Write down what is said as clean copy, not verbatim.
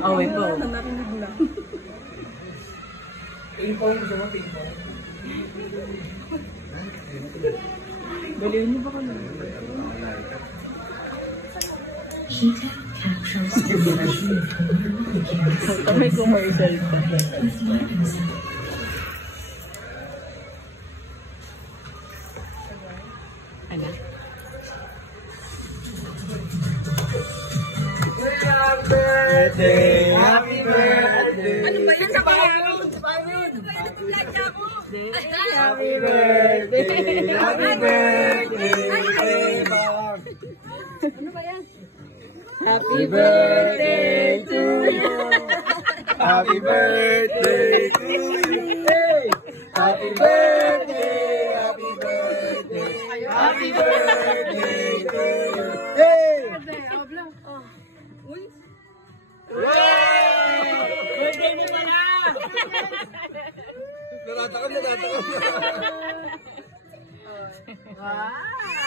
Oh, wait po. Narinig lang. Ping-pong, gusto mo ping-pong? Baliw niyo ba kami? Kami commercial pa. Ano? Happy birthday! Happy birthday! Ano ba yun? Sa bahay? Happy birthday! Happy birthday! Ano ba yan? Happy birthday to you! Happy birthday to you! Happy birthday! Happy birthday! Happy birthday to you! Hey! Birthday mo pala! Natatakam. Wow!